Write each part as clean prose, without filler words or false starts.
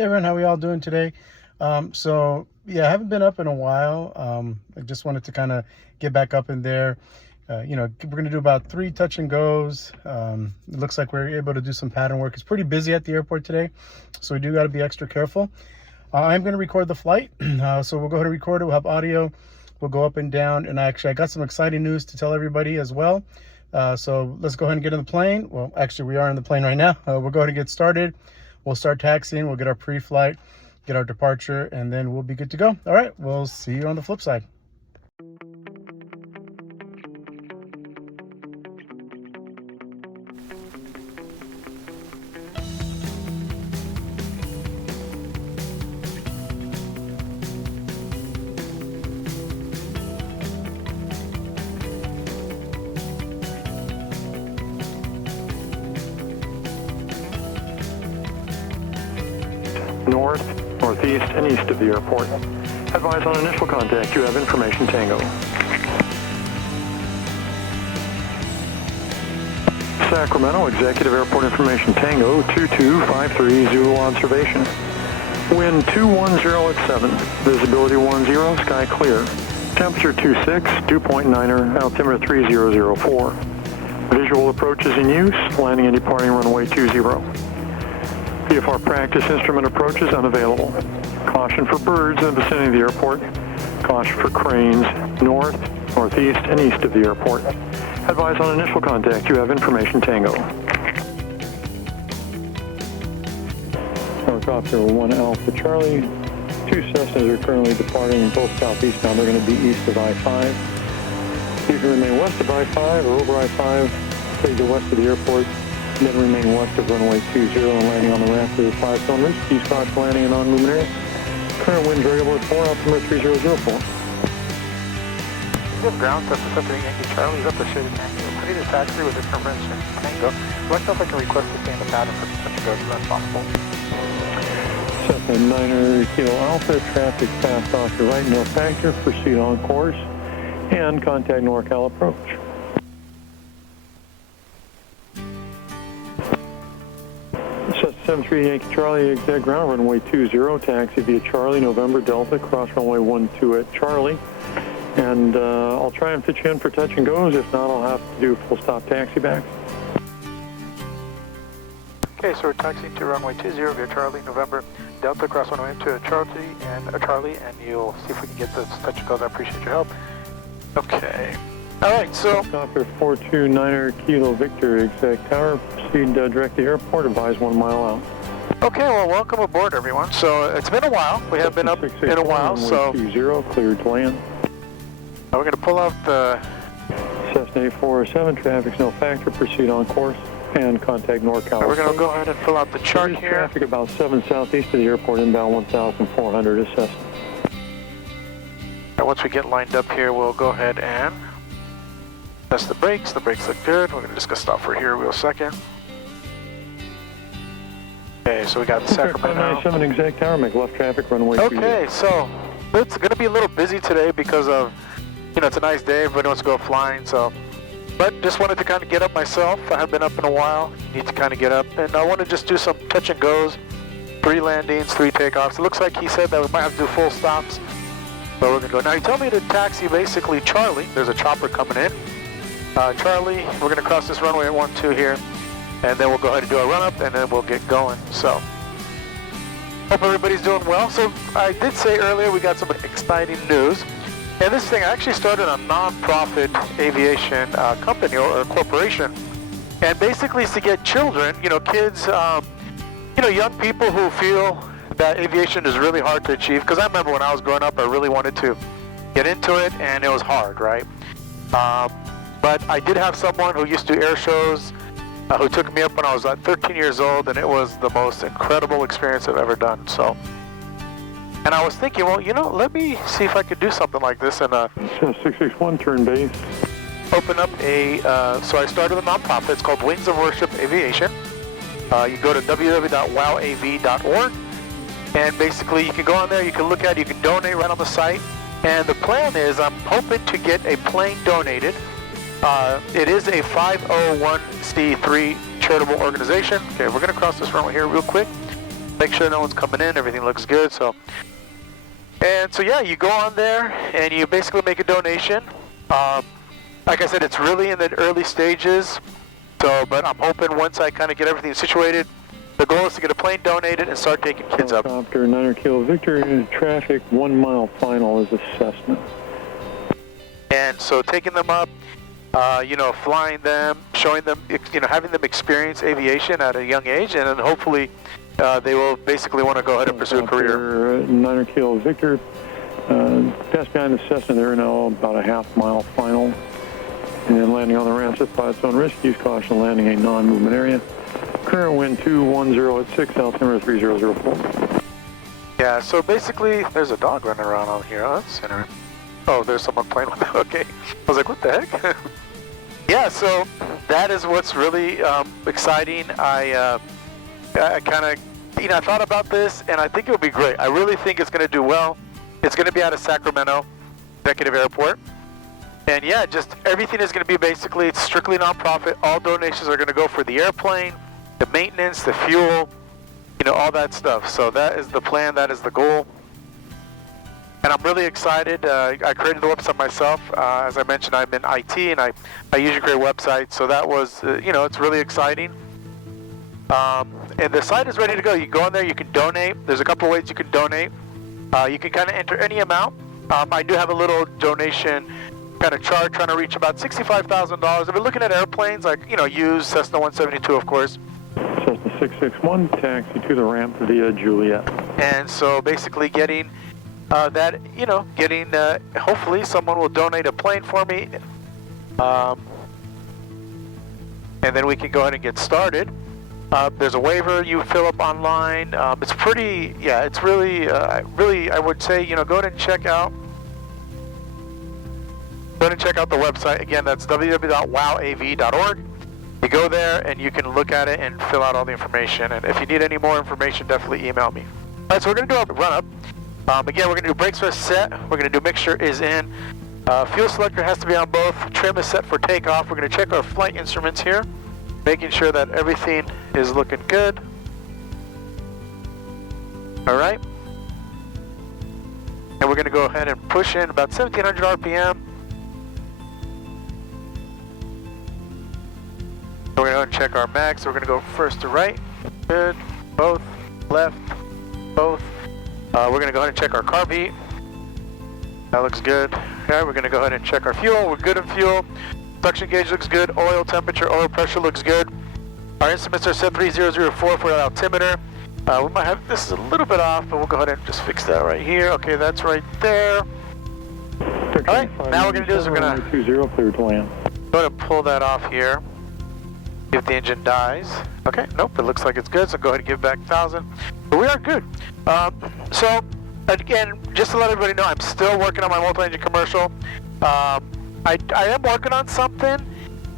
Hey everyone, how are we all doing today? Yeah, I haven't been up in a while. I just wanted to kind of get back up in there. We're going to do about 3 touch and goes. It looks like we're able to do some pattern work. It's pretty busy at the airport today, so we do got to be extra careful. I'm going to record the flight, so we'll go ahead and record it. We'll have audio. We'll go up and down, and I got some exciting news to tell everybody as well. So let's go ahead and get in the plane. Well, actually, we are in the plane right now. We'll go ahead and get started. We'll start taxiing. We'll get our pre-flight, get our departure, and then we'll be good to go. All right, we'll see you on the flip side. North, northeast, and east of the airport. Advise on initial contact. You have information Tango. Sacramento, Executive Airport Information Tango, 2253, Zulu observation. Wind 210 at 7. Visibility 10, sky clear. Temperature 26, dew point 9er, altimeter 3004. Visual approaches in use, landing and departing runway 20. VFR practice instrument approach is unavailable. Caution for birds in the vicinity of the airport. Caution for cranes north, northeast, and east of the airport. Advise on initial contact. You have information Tango. Helicopter 1 Alpha Charlie. 2 Cessnas are currently departing both southeast bound. They're going to be east of I-5. You can remain west of I-5 or over I-5, take the west of the airport. Then remain west of runway 20 and landing on the ramp to the 5 cylinders. East Fox landing in non-luminary. Current wind variable at 4, altimeter 3004. This ground stuff is up to Yankee Charlie, up to Shady Tango. I need a taxi with information Tango. I'd like to know if I can request to stay in the pattern for such a go as that's possible. Cessna 9er Kilo Alpha, traffic fast off your right, no factor, proceed on course, and contact NorCal approach. Cessna 73 Yankee Charlie, exit ground, runway 20, taxi via Charlie, November Delta, cross runway 12 at Charlie. And I'll try and fit you in for touch and goes. If not, I'll have to do full stop taxi back. Okay, so we're taxiing to runway 20 via Charlie, November Delta, cross runway 2 at Charlie, and you'll see if we can get this touch and goes. I appreciate your help. Okay. All right, so... Helicopter 429er Kilo Victor, exact tower, proceed direct to the airport, advise 1 mile out. Okay, well, welcome aboard, everyone. So it's been a while. We have been up in a while, so... 20, cleared to land. We're going to pull out the... Cessna 8407, traffic's no factor, proceed on course, and contact NorCal. We're going to go ahead and fill out the chart here. Traffic about 7 southeast of the airport, inbound 1,400 is Cessna. And once we get lined up here, we'll go ahead and test the brakes. The brakes look good. We're just going to stop for here real second. Okay, so we got Sacramento. 597 exact tower, make left traffic, runway 20. Okay, so it's going to be a little busy today because of, it's a nice day. Everybody wants to go flying, so. But just wanted to kind of get up myself. I haven't been up in a while. Need to kind of get up. And I want to just do some touch and goes. 3 landings, 3 takeoffs. It looks like he said that we might have to do full stops. So we're going to go. Now, he told me to taxi basically Charlie. There's a chopper coming in. Charlie, we're going to cross this runway at 12 here. And then we'll go ahead and do a run-up, and then we'll get going. So, hope everybody's doing well. So, I did say earlier we got some exciting news. And this thing, I actually started a non-profit aviation company or corporation. And basically it's to get children, kids, young people who feel that aviation is really hard to achieve. Because I remember when I was growing up, I really wanted to get into it, and it was hard, right? But I did have someone who used to do air shows who took me up when I was 13 years old, and it was the most incredible experience I've ever done. So. And I was thinking, well, let me see if I could do something like this and 661 turn base. Open up so I started a nonprofit. It's called Wings of Worship Aviation. You go to www.wowav.org, and basically you can go on there, you can look at it, you can donate right on the site. And the plan is I'm hoping to get a plane donated. It is a 501c3 charitable organization. Okay, we're going to cross this runway here real quick. make sure no one's coming in, everything looks good. So yeah, you go on there and you basically make a donation. Like I said, it's really in the early stages, but I'm hoping once I kind of get everything situated, the goal is to get a plane donated and start taking kids up. Helicopter 9 Kilo Victor, traffic 1 mile final is a Cessna. And so taking them up, flying them, showing them, having them experience aviation at a young age, and then hopefully they will basically want to go ahead and pursue a career. 9 Kilo Victor, pass behind the Cessna there now, about a half-mile final. And then landing on the ramp at its own risk, use caution landing a non-movement area. Current wind 210 at 6, altimeter 3004. Yeah, so basically, there's a dog running around on here. Oh, that's interesting. Oh, there's someone playing with it. Okay. I was like, what the heck? Yeah, so that is what's really exciting. I kind of, I thought about this, and I think it would be great. I really think it's going to do well. It's going to be out of Sacramento Executive Airport. And yeah, just everything is going to be basically, it's strictly nonprofit. All donations are going to go for the airplane, the maintenance, the fuel, all that stuff. So that is the plan, that is the goal. And I'm really excited. I created the website myself. As I mentioned, I'm in IT, and I usually create websites. So that was, it's really exciting. And the site is ready to go. You go in there, you can donate. There's a couple ways you can donate. You can kind of enter any amount. I do have a little donation kind of chart trying to reach about $65,000. I've been looking at airplanes like, use Cessna 172, of course. Cessna 661, taxi to the ramp via Juliet. And so basically getting hopefully someone will donate a plane for me. And then we can go ahead and get started. There's a waiver you fill up online. It's pretty, it's really, I would say, go ahead and check out. Go ahead and check out the website. Again, that's www.wowav.org. You go there and you can look at it and fill out all the information. And if you need any more information, definitely email me. All right, so we're going to do a run-up. Again, we're going to do brakes are set. We're going to do mixture is in. Fuel selector has to be on both. Trim is set for takeoff. We're going to check our flight instruments here, making sure that everything is looking good. All right. And we're going to go ahead and push in about 1,700 RPM. We're going to go and check our max. We're going to go first to right. Good. Both. Left. Both. We're going to go ahead and check our carb heat. That looks good. Okay, we're going to go ahead and check our fuel. We're good in fuel. Suction gauge looks good. Oil temperature, oil pressure looks good. Our instruments are set 3004 for our altimeter. We might have, this is a little bit off, but we'll go ahead and just fix that right here. Okay, that's right there. All right, now what we're going to do is we're going to 20 clear to land. go ahead and pull that off here. See if the engine dies. Okay, nope, it looks like it's good, so go ahead and give back 1,000. But we are good. So, again, just to let everybody know, I'm still working on my multi-engine commercial. I am working on something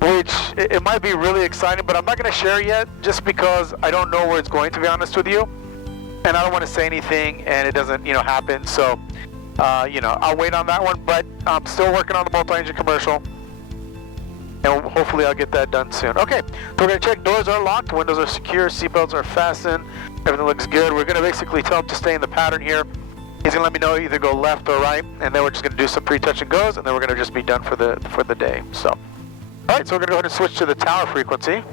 which it might be really exciting, but I'm not going to share yet just because I don't know where it's going, to be honest with you. And I don't want to say anything and it doesn't, happen. So, I'll wait on that one, but I'm still working on the multi-engine commercial. And hopefully I'll get that done soon. Okay, so we're going to check doors are locked, windows are secure, seatbelts are fastened, everything looks good. We're going to basically tell him to stay in the pattern here. He's going to let me know either go left or right, and then we're just going to do some pre-touch and goes, and then we're going to just be done for the day. So, all right, so we're going to go ahead and switch to the tower frequency. All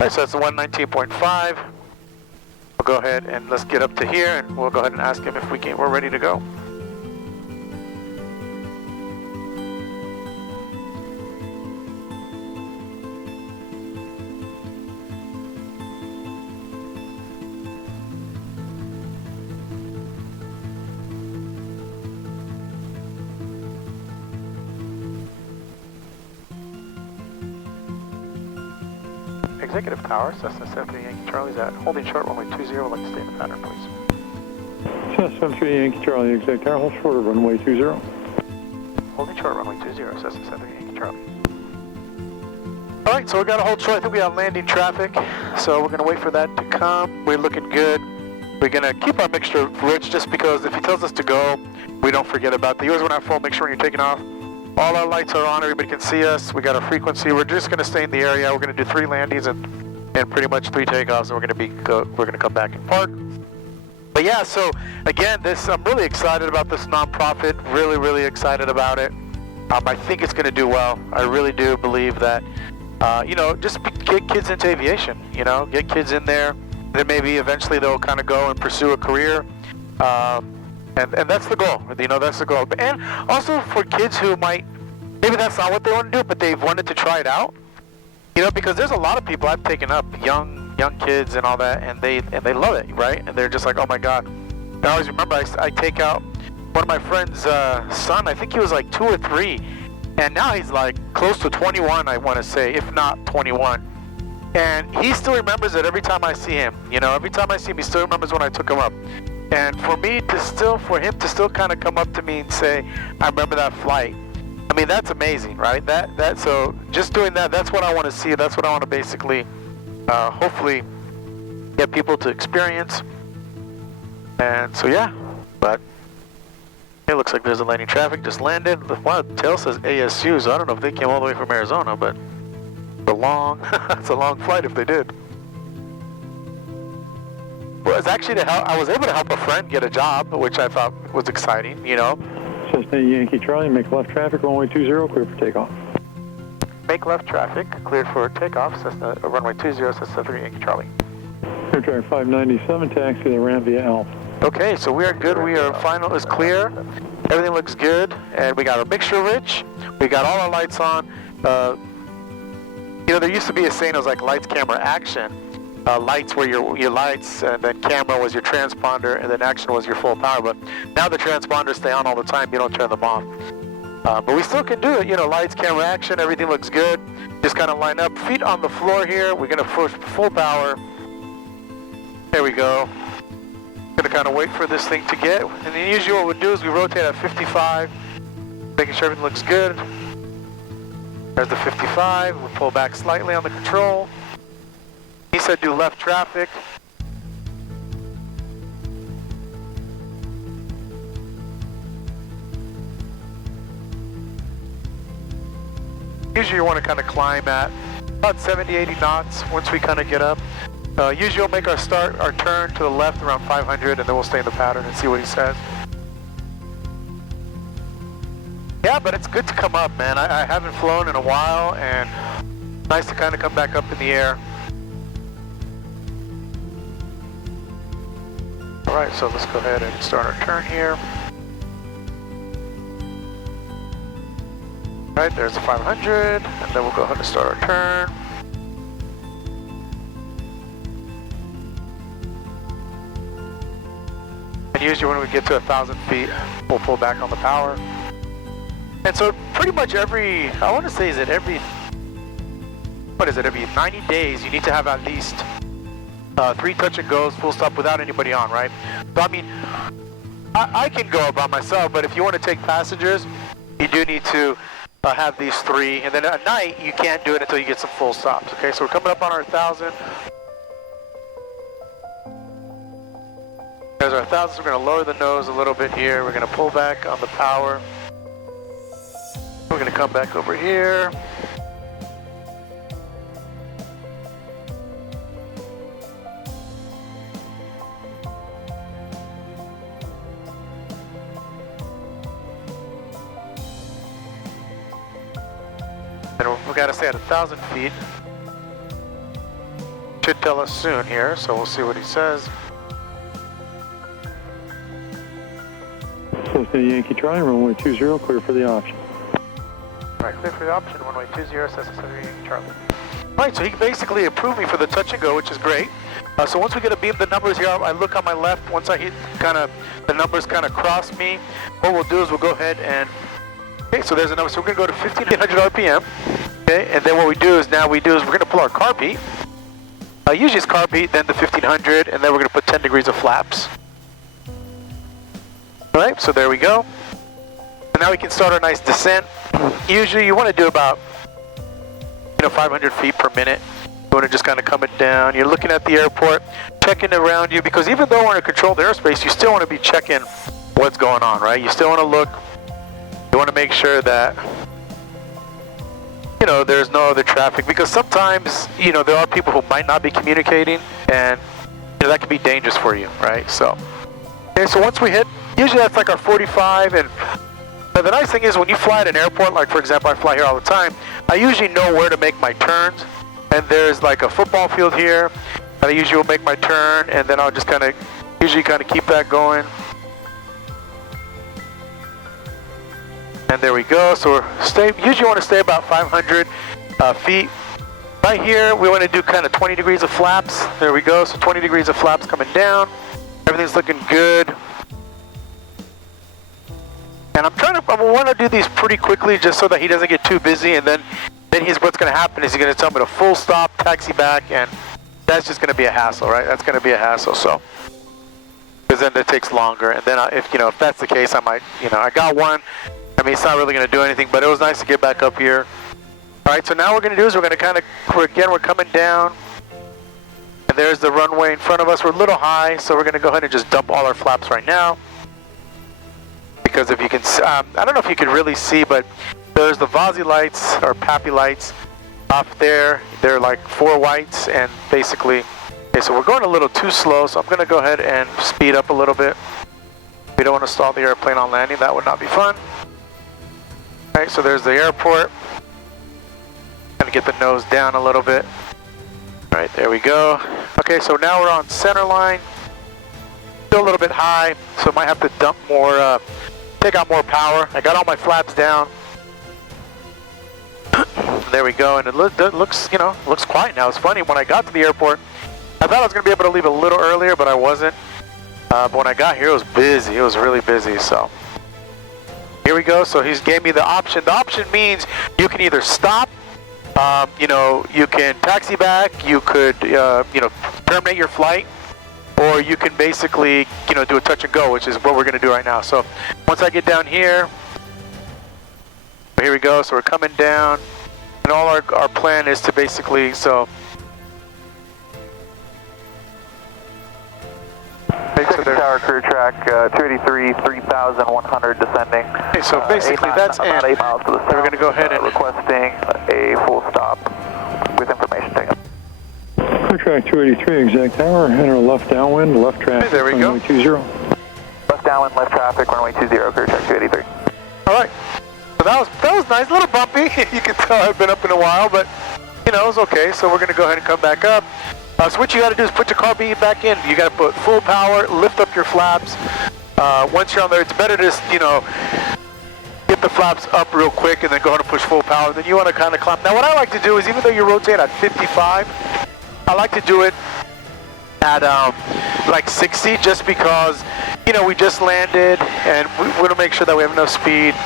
right, so that's the 119.5. We'll go ahead and let's get up to here, and we'll go ahead and ask him if we're ready to go. Executive Tower, Cessna 73 Yankee Charlie's at holding short runway 20. Would like to stay in the pattern, please. Cessna 73 Yankee Charlie, Executive Tower, hold short of runway 20. Holding short runway 20, Cessna 73 Yankee Charlie. All right, so we got to hold short. I think we got landing traffic, so we're going to wait for that to come. We're looking good. We're going to keep our mixture rich just because if he tells us to go, we don't forget about the yours when at full. Make sure when you're taking off. All our lights are on, everybody can see us. We got our frequency. We're just going to stay in the area. We're going to do 3 landings and and pretty much 3 takeoffs, and we're gonna come back and park. But yeah, so again, I'm really excited about this nonprofit. Really, really excited about it. I think it's going to do well. I really do believe that, just get kids into aviation. Get kids in there. Then maybe eventually they'll kind of go and pursue a career. And that's the goal. That's the goal. And also for kids who maybe that's not what they want to do, but they've wanted to try it out. Because there's a lot of people I've taken up, young kids and all that, and they love it, right? And they're just like, oh my God. I always remember I take out one of my friend's son. I think he was like 2 or 3, and now he's like close to 21, I want to say, if not 21. And he still remembers it every time I see him. Every time I see him, he still remembers when I took him up. And for him to still kind of come up to me and say, I remember that flight. I mean, that's amazing, right? So just doing that, that's what I want to see. That's what I want to basically, hopefully, get people to experience. And so, yeah, but it looks like there's a landing traffic just landed. Wow, the tail says ASU, so I don't know if they came all the way from Arizona, but it's a long flight if they did. Well, it's actually I was able to help a friend get a job, which I thought was exciting, Cessna Yankee Charlie, make left traffic, runway 20, clear for takeoff. Make left traffic, cleared for takeoff, Cessna, runway 20, Cessna 3 Yankee Charlie. Clear track 597, taxi the ramp via Alpha. Okay, so we are good. Final is clear. Everything looks good, and we got our mixture rich. We got all our lights on. There used to be a saying, it was like lights, camera, action. Lights were your lights, and then camera was your transponder, and then action was your full power. But now the transponders stay on all the time. You don't turn them off. But we still can do it. Lights, camera, action. Everything looks good. Just kind of line up. Feet on the floor here. We're going to push full power. There we go. Going to kind of wait for this thing to get. And then usually what we do is we rotate at 55, making sure everything looks good. There's the 55. We pull back slightly on the control. He said do left traffic. Usually you want to kind of climb at about 70, 80 knots once we kind of get up. Usually we'll make our turn to the left around 500, and then we'll stay in the pattern and see what he says. Yeah, but it's good to come up, man. I haven't flown in a while, and nice to kind of come back up in the air. All right, so let's go ahead and start our turn here. All right, there's the 500, and then we'll go ahead and start our turn. And usually when we get to 1,000 feet, we'll pull back on the power. And so pretty much every 90 days, you need to have at least 3 touch and goes, full stop without anybody on, right? So I mean, I can go by myself, but if you want to take passengers, you do need to have these 3. And then at night, you can't do it until you get some full stops, okay? So we're coming up on our 1,000. There's our 1,000, so we're going to lower the nose a little bit here. We're going to pull back on the power. We're going to come back over here. And we've got to stay at 1,000 feet. Should tell us soon here, so we'll see what he says. Cessna Yankee Charlie, runway 20, clear for the option. All right, clear for the option, runway 20, Cessna Yankee Charlie. All right, so he basically approved me for the touch and go, which is great. So once we get to beam the numbers here, I look on my left. Once I hit the numbers kind of cross me, what we'll do is we'll go ahead and, okay, so there's a number. So we're going to go to 1,500 RPM. Okay, and then what we do is we're going to pull our carb heat. Usually it's carb heat, then the 1,500, and then we're going to put 10 degrees of flaps. All right, so there we go. And now we can start our nice descent. Usually you want to do about 500 feet per minute. You want to just kind of come it down. You're looking at the airport, checking around you, because even though we're in a controlled airspace, you still want to be checking what's going on, right? You still want to look. You want to make sure that you know, there's no other traffic, because sometimes, you know, there are people who might not be communicating, and you know, that can be dangerous for you, right? So, okay, so once we hit, usually that's like our 45, and the nice thing is when you fly at an airport, like for example, I fly here all the time, I usually know where to make my turns, and there's like a football field here, and I usually will make my turn, and then I'll just usually keep that going. And there we go. So usually want to stay about 500 feet. Right here, we want to do kind of 20 degrees of flaps. There we go. So 20 degrees of flaps coming down. Everything's looking good. And I want to do these pretty quickly just so that he doesn't get too busy. And then what's going to happen is he's going to tell me to full stop, taxi back, and that's just going to be a hassle, right? That's going to be a hassle. So, because then it takes longer. And then if that's the case, I might, I got one. I mean, it's not really going to do anything, but it was nice to get back up here. All right, so now what we're going to do is we're going to we're coming down. And there's the runway in front of us. We're a little high, so we're going to go ahead and just dump all our flaps right now. Because if you can, I don't know if you can really see, but there's the Vazzy lights, or Pappy lights, off there. They're like 4 whites, and basically, okay, so we're going a little too slow, so I'm going to go ahead and speed up a little bit. We don't want to stall the airplane on landing. That would not be fun. All right, so there's the airport. Gonna get the nose down a little bit. All right, there we go. Okay, so now we're on center line. Still a little bit high, so might have to dump more, take out more power. I got all my flaps down. There we go, and it looks quiet now. It's funny, when I got to the airport, I thought I was gonna be able to leave a little earlier, but I wasn't. But when I got here, it was busy. It was really busy, so. Here we go, so he's gave me the option. The option means you can either stop, you can taxi back, you could, terminate your flight, or you can basically, do a touch and go, which is what we're going to do right now. So once I get down here we go, so we're coming down, and all our plan is to basically, Tower crew track 283, 3,100 descending. Okay, so basically that's in. About 8 miles to the south. We're going to go ahead and requesting a full stop with information taken. Crew track 283, exact tower, enter left downwind, left traffic, there we go. runway 20. Left downwind, left traffic, runway 20, crew track 283. All right, so that was nice, a little bumpy. You can tell I've been up in a while, but it was okay. So we're going to go ahead and come back up. So what you got to do is put your car beam back in. You got to put full power, lift up your flaps. Once you're on there, it's better to just, get the flaps up real quick and then go ahead and push full power. Then you want to kind of climb. Now what I like to do is, even though you rotate at 55, I like to do it at like 60, just because, we just landed and we want to make sure that we have enough speed.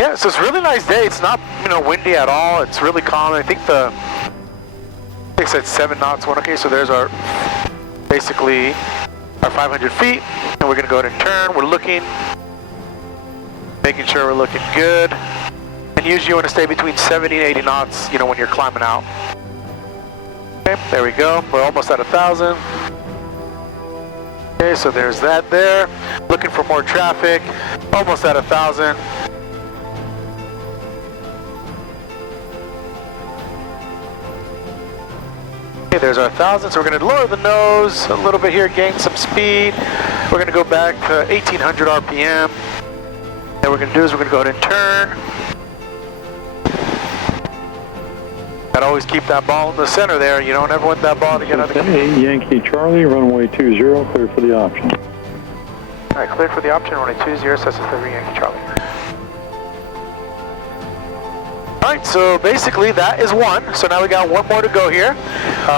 Yeah, so it's a really nice day. It's not, windy at all. It's really calm. I think it said 7 knots. Okay, so there's basically our 500 feet, and we're gonna go ahead and turn. We're looking, making sure we're looking good. And usually you want to stay between 70 and 80 knots, when you're climbing out. Okay, there we go. We're almost at 1,000. Okay, so there's that there. Looking for more traffic. Almost at 1,000. Okay, there's our 1,000, so we're going to lower the nose a little bit here, gain some speed. We're going to go back to 1,800 RPM. And what we're going to do is we're going to go ahead and turn. Gotta always keep that ball in the center there. You don't ever want that ball to get out of the Hey, Yankee Charlie, runway 20, clear for the option. All right, cleared for the option, runway 20, Cessna 3, Yankee Charlie. All right, so basically that is one. So now we got one more to go here.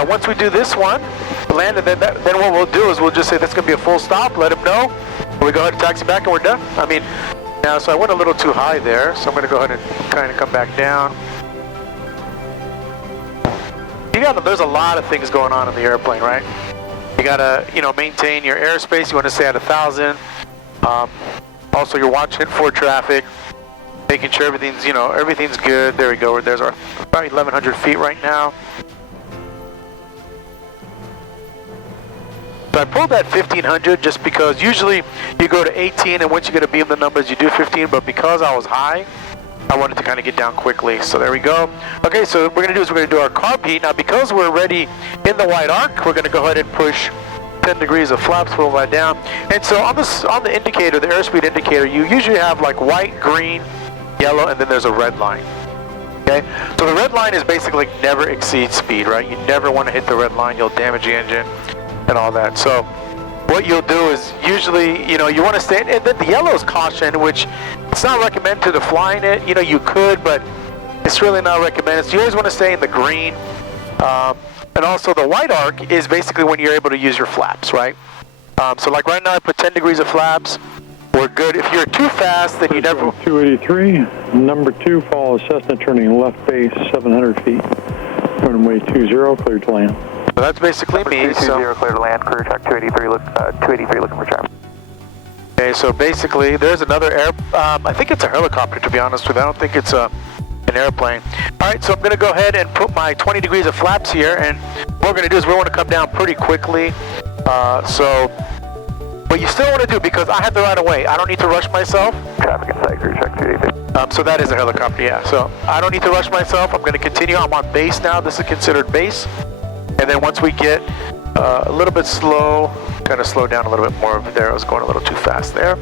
Once we do this one, land, and then what we'll do is we'll just say that's gonna be a full stop, let him know. We go ahead and taxi back and we're done. Now, so I went a little too high there, so I'm gonna go ahead and kind of come back down. There's a lot of things going on in the airplane, right? You gotta, maintain your airspace. You want to stay at 1,000. Also, you're watching for traffic, making sure everything's good. There we go. There's our about 1,100 feet right now. So I pulled that 1,500 just because usually you go to 18, and once you get a beam the numbers, you do 15. But because I was high, I wanted to kind of get down quickly. So there we go. Okay, so what we're going to do is we're going to do our carb heat. Now, because we're already in the wide arc, we're going to go ahead and push 10 degrees of flaps, pull that down. And so on the indicator, the airspeed indicator, you usually have like white, green, yellow, and then there's a red line. Okay, so the red line is basically like never exceed speed, right? You never want to hit the red line, you'll damage the engine and all that. So what you'll do is usually, you know, you want to stay, and then the yellow is caution, which it's not recommended to flying it. You know, you could, but it's really not recommended. So you always want to stay in the green. And also the white arc is basically when you're able to use your flaps, right? So like right now I put 10 degrees of flaps. We're good. If you're too fast, then you never... 283, number 2, follow Cessna turning left base 700 feet. Runway 20, clear to land. So that's basically me. 220, clear to land, crew track 283 looking for traffic. Okay, so basically there's another I think it's a helicopter, to be honest with you. I don't think it's an airplane. All right, so I'm going to go ahead and put my 20 degrees of flaps here, and what we're going to do is we want to come down pretty quickly. But you still want to do, because I have the right of way. I don't need to rush myself. Traffic inside, crew track 283. So that is a helicopter, yeah. So I don't need to rush myself. I'm going to continue. I'm on base now. This is considered base. And then once we get a little bit slow, kind of slow down a little bit more over there. I was going a little too fast there.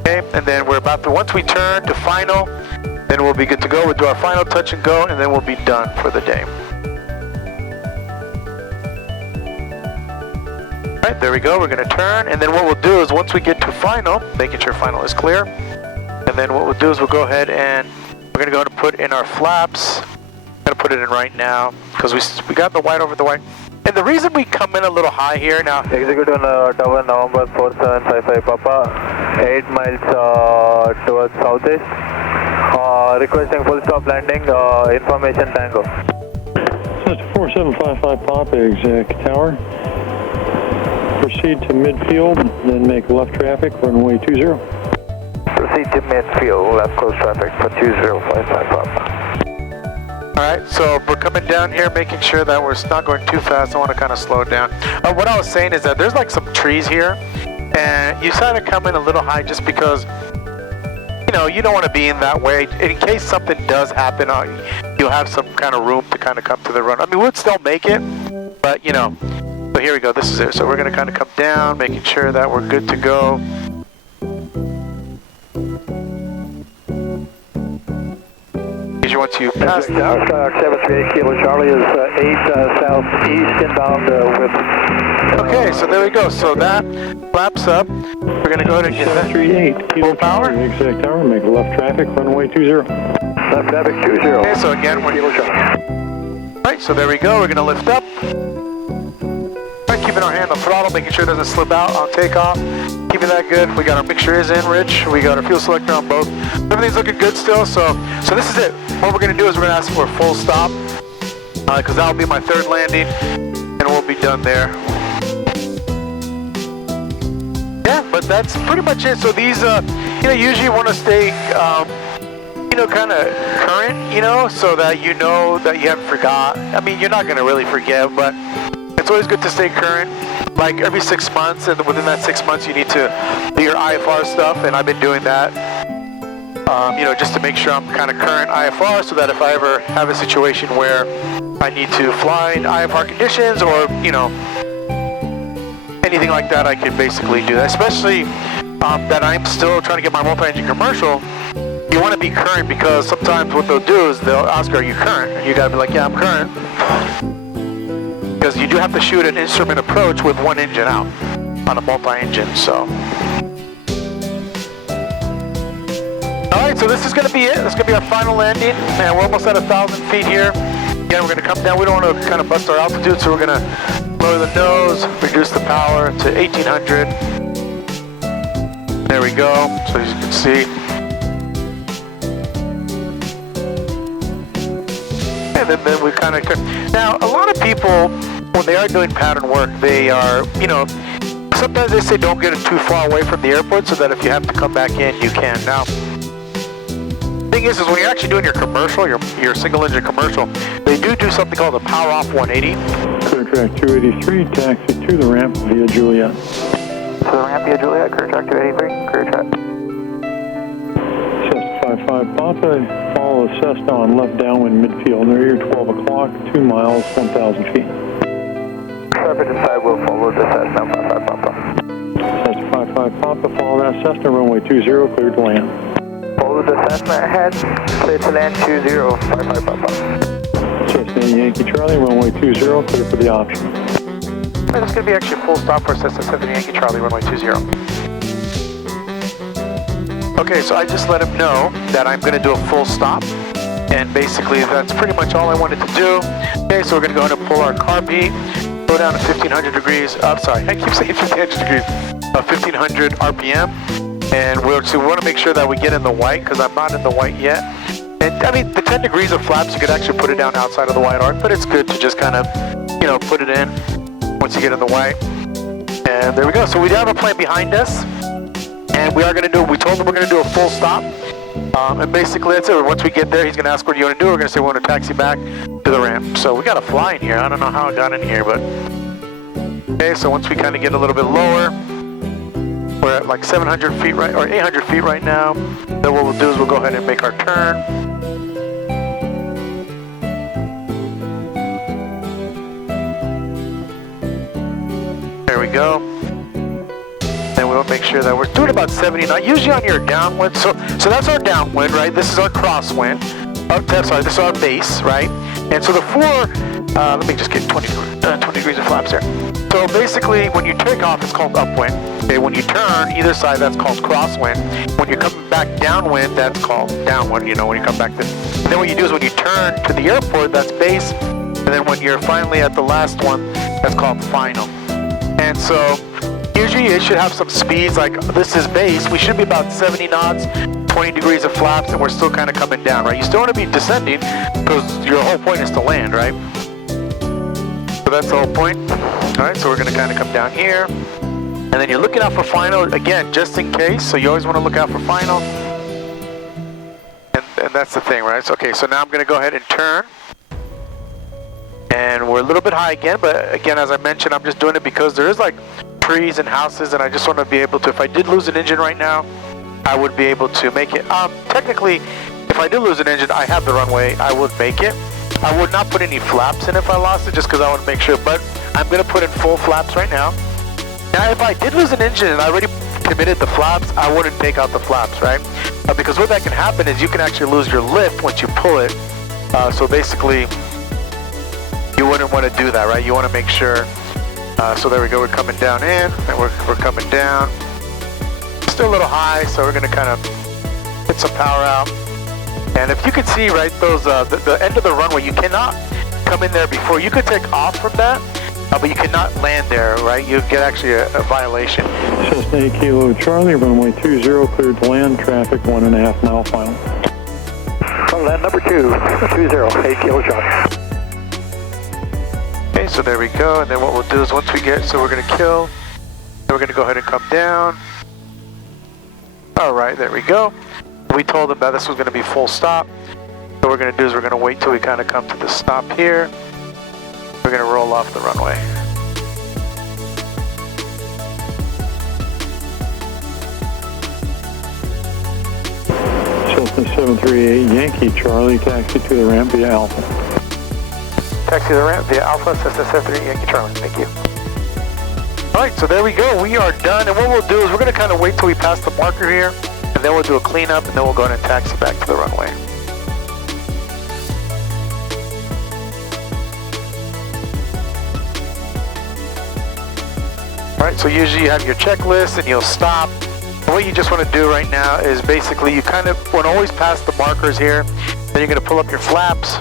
Okay, and then we're about to, once we turn to final, then we'll be good to go. We'll do our final touch and go, and then we'll be done for the day. All right, there we go. We're going to turn, and then what we'll do is once we get to final, making sure final is clear, and then what we'll do is we'll go ahead and we're going to go ahead and put in our flaps. I'm going to put it in right now because we got the white over the white. And the reason we come in a little high here now... Execute on tower November 4755 Papa, 8 miles towards southeast. Requesting full stop landing, information Tango. Cessna 4755 Papa, exec tower. Proceed to midfield, then make left traffic, runway 20. Proceed to midfield, left close traffic for 2055 Papa. Alright, so we're coming down here, making sure that we're not going too fast. I want to kind of slow down. What I was saying is that there's like some trees here, and you decided to come in a little high just because, you know, you don't want to be in that way. In case something does happen, you'll have some kind of room to kind of come to the run. I mean, we'd still make it, but you know. So here we go, this is it. So we're going to kind of come down, making sure that we're good to go. Once you pass the... 78 Kilo Charlie is 8 southeast inbound with... Okay, so there we go. So that flaps up. We're going to go ahead and get that 38 full power. Exact tower, make left traffic, runway 20. Left traffic 20. Okay, so again, we're... Alright, so there we go. We're going to lift up. Alright, keeping our hand on throttle, making sure it doesn't slip out on takeoff. Keeping that good. We got our mixture is in, Rich. We got our fuel selector on both. Everything's looking good still, so this is it. What we're going to do is we're going to ask for a full stop, because that'll be my third landing, and we'll be done there. Yeah, but that's pretty much it. So these, you know, usually want to stay, you know, kind of current, you know, so that you know that you haven't forgot. I mean, you're not going to really forget, but it's always good to stay current. Like every 6 months, and within that 6 months, you need to do your IFR stuff, and I've been doing that. You know, just to make sure I'm kind of current IFR, so that if I ever have a situation where I need to fly in IFR conditions, or you know, anything like that, I can basically do that. Especially that I'm still trying to get my multi-engine commercial. You want to be current, because sometimes what they'll do is they'll ask, "Are you current?" And you gotta be like, "Yeah, I'm current." Because you do have to shoot an instrument approach with one engine out on a multi-engine, so. Alright, so this is going to be it. This is going to be our final landing, and we're almost at 1,000 feet here. Again, we're going to come down. We don't want to kind of bust our altitude, so we're going to lower the nose, reduce the power to 1,800. There we go, so as you can see. And then we kind of... Now, a lot of people, when they are doing pattern work, they are, you know, sometimes they say don't get it too far away from the airport so that if you have to come back in, you can. Now, the thing is when you're actually doing your commercial, your single engine commercial, they do something called the power off 180. Clear track 283, taxi to the ramp via Juliet. To the ramp via Juliet, clear track 283, clear track. Cessna 55 Papa, follow the Cessna on left downwind midfield, near your 12 o'clock, 2 miles, 1,000 feet. 55 will follow the Cessna 55 Papa. Cessna 55 Papa, follow that Cessna, runway 20, cleared to land. Follow the Cessna ahead, clear to land 20, 55 Papa. Cessna Yankee Charlie, runway 20, clear for the option. And it's going to be actually full stop for Cessna 7 Yankee Charlie, runway 20. Okay, so I just let him know that I'm going to do a full stop. And basically, that's pretty much all I wanted to do. Okay, so we're going to go ahead and pull our carb heat, go down to 1500 degrees. Sorry, I keep saying 1500 degrees. 1500 RPM. And we want to make sure that we get in the white, because I'm not in the white yet. And I mean, the 10 degrees of flaps, you could actually put it down outside of the white arc, but it's good to just kind of, you know, put it in once you get in the white. And there we go. So we do have a plane behind us. And we are going to do, we told him we're going to do a full stop. And basically that's it. Once we get there, he's going to ask what do you want to do. We're going to say we want to taxi back to the ramp. So we got to fly in here. I don't know how I got in here, but... Okay, so once we kind of get a little bit lower, we're at like 700 feet right, or 800 feet right now. Then what we'll do is we'll go ahead and make our turn. There we go. Then we'll make sure that we're doing about 70 knots, usually on your downwind. So that's our downwind, right? This is our crosswind. Sorry, this is our base, right? And so the four, let me just get 20 degrees of flaps there. So basically, when you take off, it's called upwind. Okay, when you turn either side, that's called crosswind. When you're coming back downwind, that's called downwind. You know, when you come back, then what you do is when you turn to the airport, that's base. And then when you're finally at the last one, that's called final. And so usually it should have some speeds, like this is base. We should be about 70 knots, 20 degrees of flaps, and we're still kind of coming down, right? You still want to be descending because your whole point is to land, right? So that's the whole point. All right, so we're going to kind of come down here. And then you're looking out for final, again, just in case. So you always want to look out for final. And that's the thing, right? So, okay, so now I'm going to go ahead and turn. And we're a little bit high again, but again, as I mentioned, I'm just doing it because there is like trees and houses, and I just want to be able to, if I did lose an engine right now, I would be able to make it. Technically, if I did lose an engine, I have the runway, I would make it. I would not put any flaps in if I lost it, just because I want to make sure, but I'm going to put in full flaps right now. Now, if I did lose an engine and I already committed the flaps, I wouldn't take out the flaps, right? Because what that can happen is you can actually lose your lift once you pull it. So basically, you wouldn't want to do that, right? You want to make sure. So there we go, we're coming down in, and we're coming down. Still a little high, so we're going to kind of get some power out. And if you can see, right, those the end of the runway, you cannot come in there before. You could take off from that, but you cannot land there, right? You get actually a violation. Cessna 8 Kilo Charlie, runway 20, cleared to land, traffic 1.5 mile final. Land number 2, 20, 8 Kilo Charlie. Okay, so there we go, and then what we'll do is once we get, so we're going to kill, then we're going to go ahead and come down. All right, there we go. We told them that this was going to be full stop. What we're going to do is we're going to wait till we kind of come to the stop here. We're going to roll off the runway. Cessna 738 Yankee Charlie, taxi to the ramp via Alpha. Taxi to the ramp via Alpha, Cessna 738 Yankee Charlie. Thank you. All right, so there we go. We are done. And what we'll do is we're going to kind of wait till we pass the marker here, and then we'll do a cleanup, and then we'll go ahead and taxi back to the runway. All right, so usually you have your checklist, and you'll stop. And what you just want to do right now is basically you kind of want to always pass the markers here. Then you're going to pull up your flaps.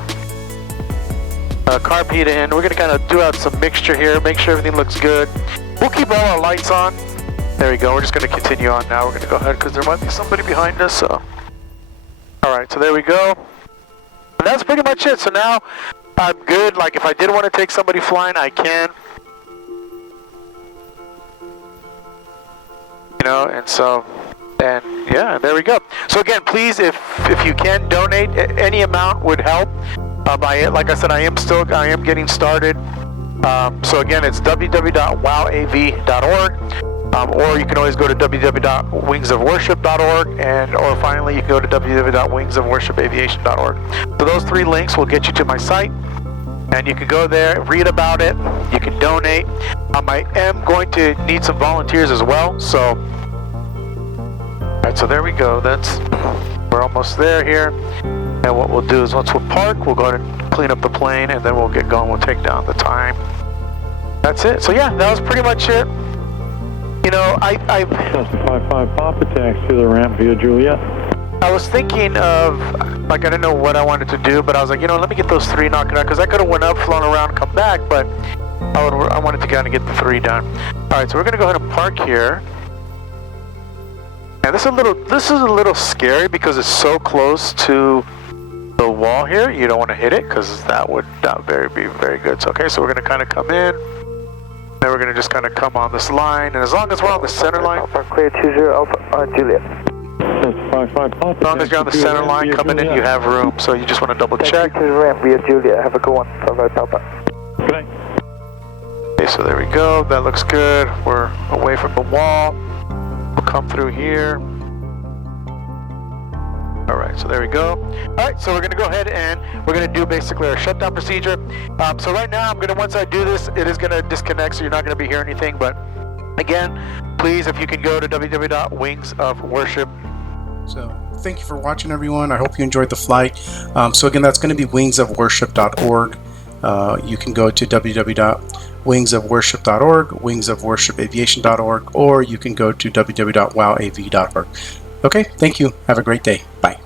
Carb heat in. We're going to kind of do out some mixture here, make sure everything looks good. We'll keep all our lights on. There we go. We're just going to continue on now. We're going to go ahead because there might be somebody behind us. So, all right. So there we go. And that's pretty much it. So now I'm good. Like if I did want to take somebody flying, I can. You know, and so, and yeah, there we go. So again, please, if you can donate, any amount would help. Like I said, I am getting started. So again, it's www.wowav.org. Or you can always go to www.wingsofworship.org, or finally you can go to www.wingsofworshipaviation.org. So those 3 links will get you to my site, and you can go there, read about it, you can donate. I am going to need some volunteers as well, so alright, so there we go. We're almost there here, and what we'll do is once we park, we'll go ahead and clean up the plane, and then we'll get going. We'll take down the time. That's it. So yeah, that was pretty much it. You know, Cessna 55 Papa, taxi to the ramp via Juliet. I was thinking of, like, I didn't know what I wanted to do, but I was like, you know, let me get those 3 knocked out, because I could have went up, flown around, and come back, but I wanted to kind of get the 3 done. All right, so we're going to go ahead and park here. And this is a little scary because it's so close to the wall here. You don't want to hit it because that would not be very good. So, okay, so we're going to kind of come in. Then we're going to just kind of come on this line, and as long as we're on the center line, Clear 20 Alpha Juliet. as long as you're on the center line coming in, you have room. So you just want to double check. To the ramp via Juliet. Have a good one. Bye-bye, Papa. Good night. Okay, so there we go. That looks good. We're away from the wall. We'll come through here. All right, so there we go. All right, so we're going to go ahead and we're going to do basically our shutdown procedure. So right now, once I do this, it is going to disconnect, so you're not going to be hearing anything. But again, please, if you can go to www.wingsofworship. So thank you for watching, everyone. I hope you enjoyed the flight. So again, that's going to be wingsofworship.org. You can go to www.wingsofworship.org, wingsofworshipaviation.org, or you can go to www.wowav.org. Okay, thank you. Have a great day. Bye.